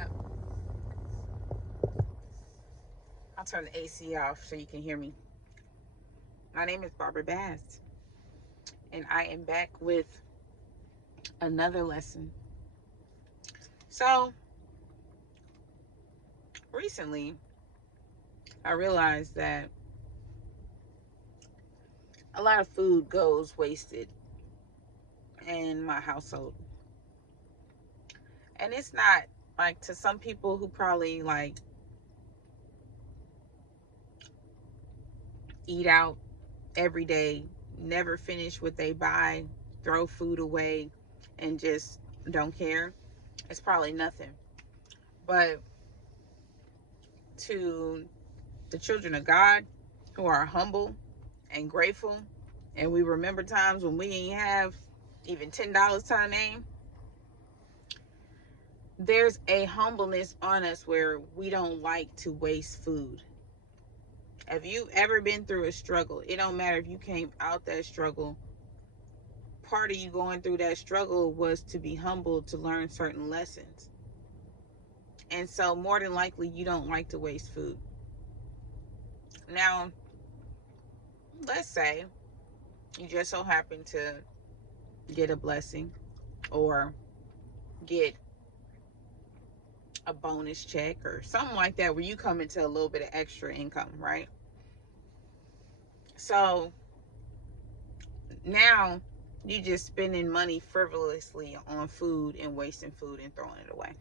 up. I'll turn the AC off so you can hear me. My name is Barbara Bass, and I am back with another lesson. So, recently, I realized that a lot of food goes wasted in my household. And it's not like to some people who probably like eat out every day, never finish what they buy, throw food away, and just don't care. It's probably nothing. But to the children of God who are humble and grateful, and we remember times when we ain't have even $10 to our name, there's a humbleness on us where we don't like to waste food. Have you ever been through a struggle? It don't matter if you came out that struggle. Part of you going through that struggle was to be humble, to learn certain lessons. And so more than likely you don't like to waste food. Now, let's say you just so happen to get a blessing or get a bonus check or something like that where you come into a little bit of extra income, right? So now you just spending money frivolously on food and wasting food and throwing it away.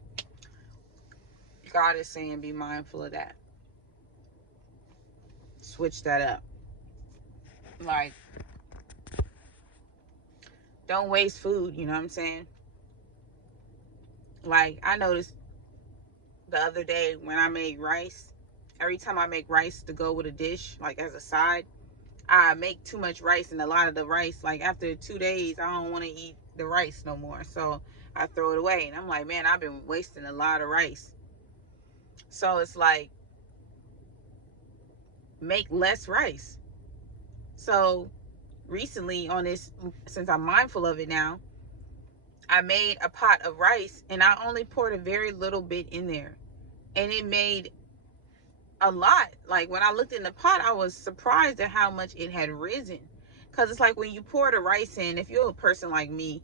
God is saying be mindful of that. Switch that up. Like, don't waste food, you know what I'm saying? Like, I noticed the other day when I made rice, every time I make rice to go with a dish, like as a side, I make too much rice, and a lot of the rice, like after 2 days, I don't want to eat the rice no more. So I throw it away. And I'm like, man, I've been wasting a lot of rice. So it's like, make less rice. So recently on this, since I'm mindful of it now, I made a pot of rice and I only poured a very little bit in there. And it made a lot. Like when I looked in the pot, I was surprised at how much it had risen. Because it's like when you pour the rice in, if you're a person like me,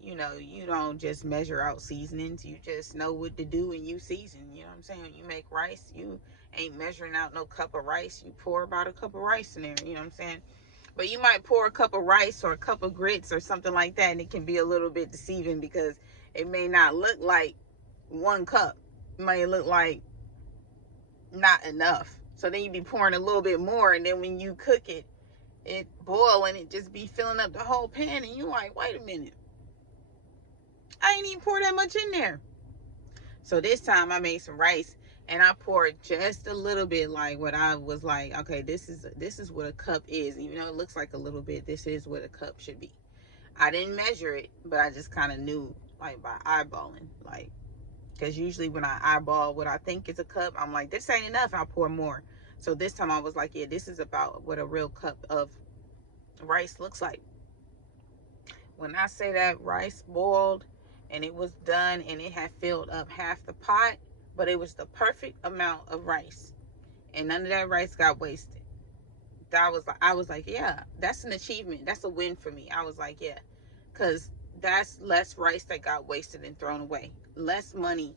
you know, you don't just measure out seasonings. You just know what to do and you season. You know what I'm saying? When you make rice, you ain't measuring out no cup of rice. You pour about a cup of rice in there. You know what I'm saying? But you might pour a cup of rice or a cup of grits or something like that, and it can be a little bit deceiving because it may not look like 1 cup. It may look like not enough. So then you be pouring a little bit more, and then when you cook it, it boil and it just be filling up the whole pan, and you like, wait a minute, I ain't even pour that much in there. So this time I made some rice and I poured just a little bit, like what I was like, okay, this is what a cup is. Even though it looks like a little bit, this is what a cup should be. I didn't measure it, but I just kind of knew, like by eyeballing, like, because usually when I eyeball what I think is a cup, I'm like, this ain't enough, I'll pour more. So this time I was like, yeah, this is about what a real cup of rice looks like. When I say that rice boiled and it was done and it had filled up half the pot, but it was the perfect amount of rice and none of that rice got wasted. I was like, yeah, that's an achievement. That's a win for me. I was like, yeah, because that's less rice that got wasted and thrown away, less money.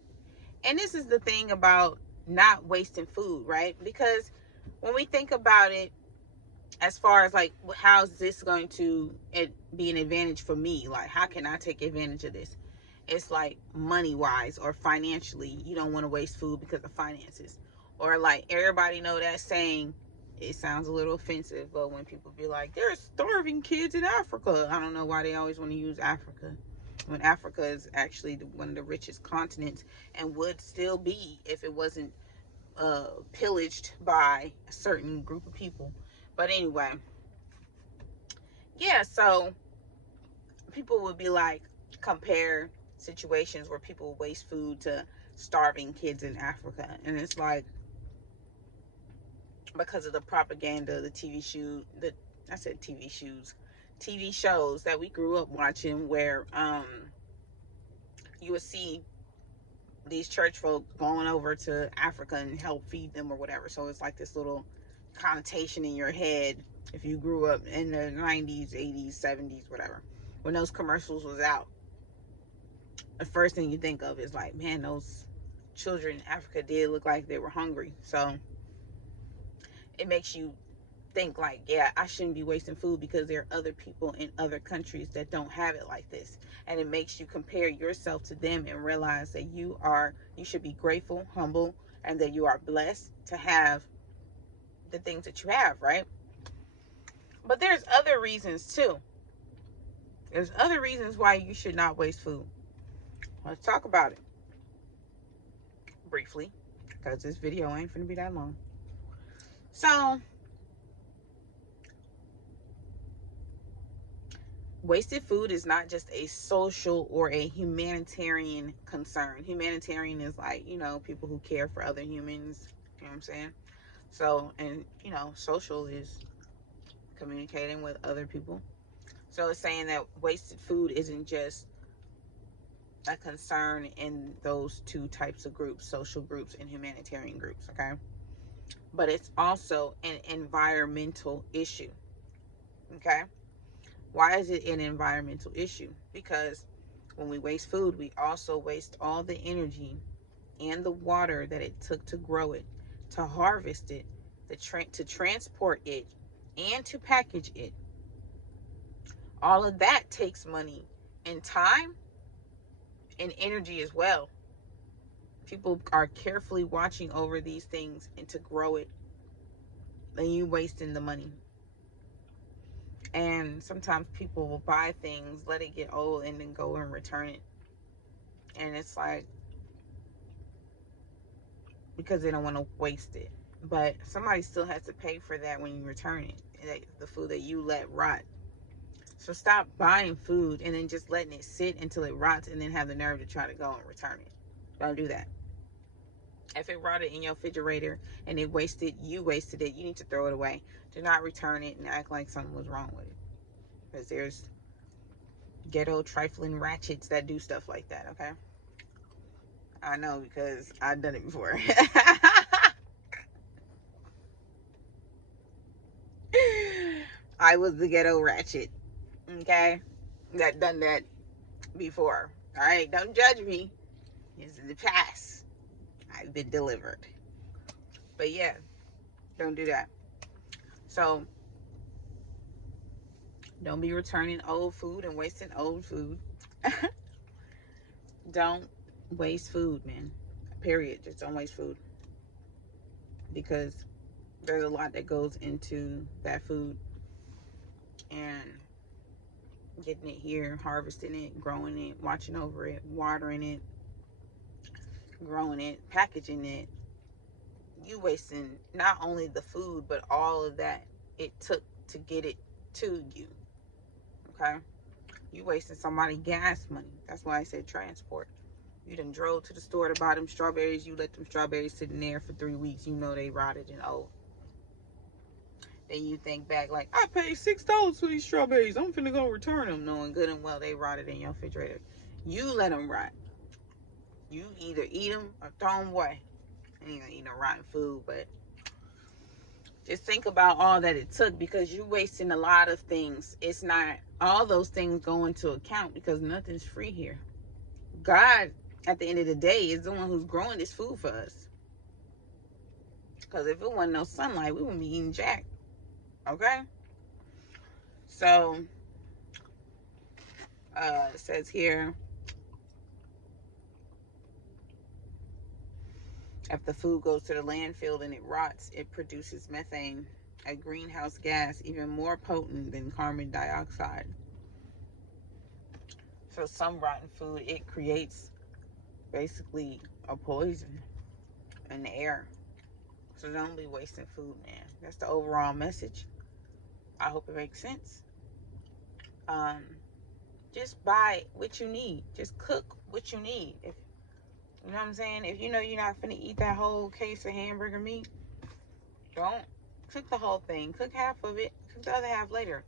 And this is the thing about not wasting food, right? Because when we think about it, as far as like, how is this going to be an advantage for me? Like, how can I take advantage of this? It's like money wise or financially, you don't want to waste food because of finances. Or like everybody know that saying, it sounds a little offensive, but when people be like, there's starving kids in Africa, I don't know why they always want to use Africa when Africa is actually one of the richest continents and would still be if it wasn't pillaged by a certain group of people. But anyway, yeah, so people would be like, compare situations where people waste food to starving kids in Africa. And it's like, because of the propaganda, the I said TV shows that we grew up watching where you would see these church folk going over to Africa and help feed them or whatever. So it's like this little connotation in your head if you grew up in the 90s, 80s, 70s, whatever. When those commercials was out, the first thing you think of is like, man, those children in Africa did look like they were hungry. So it makes you think like, yeah, I shouldn't be wasting food because there are other people in other countries that don't have it like this. And it makes you compare yourself to them and realize that you should be grateful, humble, and that you are blessed to have the things that you have, right? But there's other reasons too. There's other reasons why you should not waste food. Let's talk about it briefly, because this video ain't finna be that long. So, wasted food is not just a social or a humanitarian concern. Humanitarian is like, people who care for other humans. You know what I'm saying? So, and, social is communicating with other people. So it's saying that wasted food isn't just a concern in those two types of groups, social groups and humanitarian groups, okay? But it's also an environmental issue, okay? Why is it an environmental issue? Because when we waste food, we also waste all the energy and the water that it took to grow it, to harvest it, to transport it, and to package it. All of that takes money and time and energy as well. People are carefully watching over these things and to grow it, and you wasting the money. And sometimes people will buy things, let it get old, and then go and return it. And it's like, because they don't want to waste it. But somebody still has to pay for that when you return it, the food that you let rot. So stop buying food and then just letting it sit until it rots and then have the nerve to try to go and return it. Don't do that. If it rotted in your refrigerator and you wasted it, you need to throw it away. Do not return it and act like something was wrong with it. Because there's ghetto trifling ratchets that do stuff like that, okay? I know, because I've done it before. I was the ghetto ratchet, okay? That done that before. All right, don't judge me. It's in the past. I've been delivered. But yeah, don't do that. So don't be returning old food and wasting old food. Don't waste food, man. Period. Just don't waste food. Because there's a lot that goes into that food. And getting it here, harvesting it, growing it, watching over it, watering it, growing it, packaging it. You wasting not only the food, but all of that it took to get it to you. Okay? You wasting somebody gas money. That's why I said transport. You done drove to the store to buy them strawberries. You let them strawberries sit in there for 3 weeks. You know they rotted and old. Then you think back like, I paid $6 for these strawberries. I'm finna go return them, knowing good and well they rotted in your refrigerator. You let them rot. You either eat them or throw them away. You ain't gonna eat no rotten food, but just think about all that it took, because you're wasting a lot of things. It's not all those things go into account, because nothing's free here. God, at the end of the day, is the one who's growing this food for us. Because if it wasn't no sunlight, we wouldn't be eating jack. Okay? So, it says here, if the food goes to the landfill and it rots, it produces methane, a greenhouse gas even more potent than carbon dioxide. So some rotten food, it creates basically a poison in the air. So don't be wasting food, man. That's the overall message. I hope it makes sense. Just buy what you need. Just cook what you need. If you know what I'm saying, if you know you're not finna eat that whole case of hamburger meat, don't cook the whole thing. Cook half of it. Cook the other half later.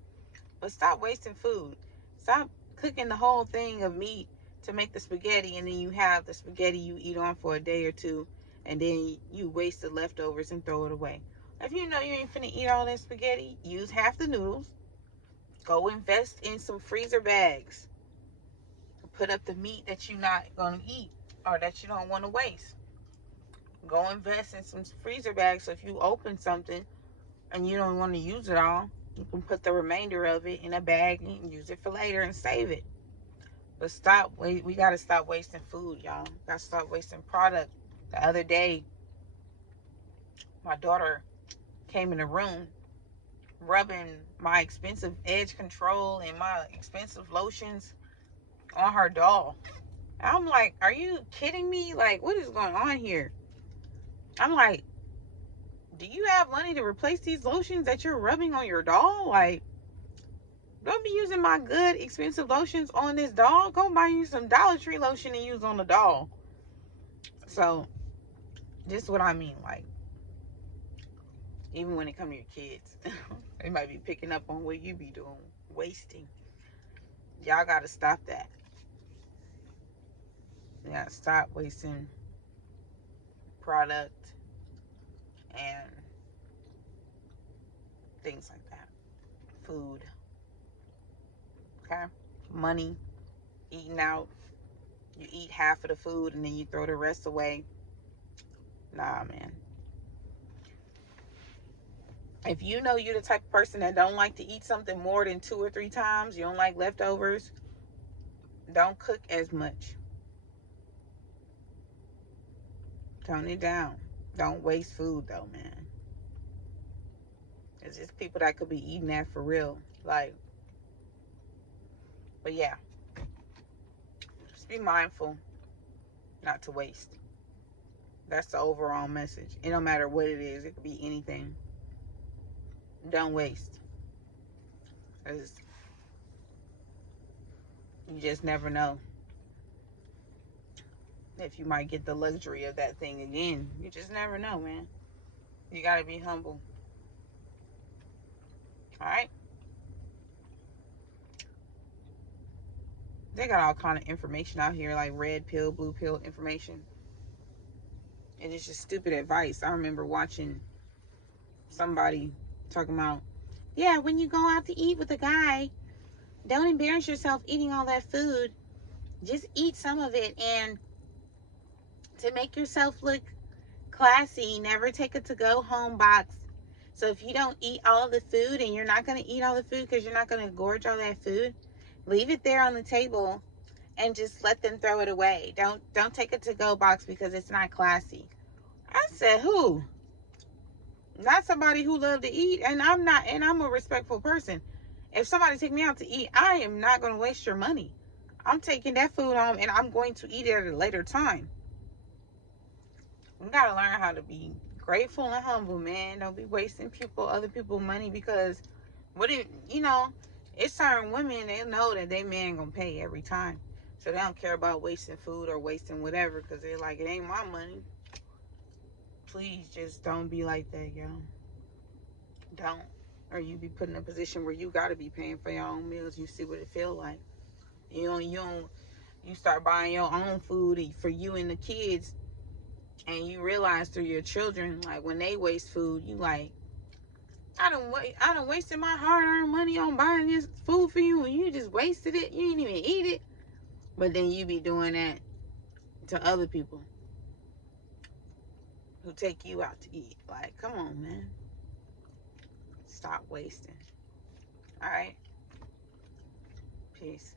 But stop wasting food. Stop cooking the whole thing of meat to make the spaghetti, and then you have the spaghetti you eat on for a day or two, and then you waste the leftovers and throw it away. If you know you ain't finna eat all that spaghetti, use half the noodles. Go invest in some freezer bags. Put up the meat that you're not gonna eat or that you don't want to waste. Go invest in some freezer bags, so if you open something and you don't want to use it all, you can put the remainder of it in a bag and use it for later and save it. But we got to stop wasting food, y'all. Got to stop wasting product. The other day, my daughter came in the room rubbing my expensive edge control and my expensive lotions on her doll. I'm like, are you kidding me? Like, what is going on here? I'm like, do you have money to replace these lotions that you're rubbing on your doll? Like, don't be using my good expensive lotions on this doll. Go buy you some Dollar Tree lotion and use on the doll. So, this is what I mean. Like, even when it comes to your kids, they might be picking up on what you be doing, wasting. Y'all gotta stop that. You gotta stop wasting product and things like that. Food. Okay? Money. Eating out. You eat half of the food and then you throw the rest away. Nah, man. If you know you're the type of person that don't like to eat something more than 2 or 3 times, you don't like leftovers, don't cook as much. Tone it down. Don't waste food though, man. It's just people that could be eating that for real. Like, but yeah. Just be mindful not to waste. That's the overall message. It don't matter what it is. It could be anything. Don't waste. Because you just never know if you might get the luxury of that thing again. You just never know, man. You got to be humble. All right? They got all kind of information out here, like red pill, blue pill information. And it's just stupid advice. I remember watching somebody talking about, yeah, when you go out to eat with a guy, don't embarrass yourself eating all that food. Just eat some of it, and to make yourself look classy, never take a to-go home box. So if you don't eat all the food, and you're not going to eat all the food because you're not going to gorge all that food, leave it there on the table and just let them throw it away. Don't take a to-go box because it's not classy. I said, who? Not somebody who love to eat, and I'm a respectful person. If somebody take me out to eat, I am not going to waste your money. I'm taking that food home and I'm going to eat it at a later time. We got to learn how to be grateful and humble, man. Don't be wasting other people's money, because it's certain women, they know that they man going to pay every time. So they don't care about wasting food or wasting whatever, because they're like, it ain't my money. Please just don't be like that, y'all. Don't. Or you be put in a position where you got to be paying for your own meals. You see what it feel like. You start buying your own food for you and the kids, and you realize through your children, like, when they waste food, you like, I done wasted my hard-earned money on buying this food for you, and you just wasted it. You didn't even eat it. But then you be doing that to other people who take you out to eat. Like, come on, man. Stop wasting. All right? Peace.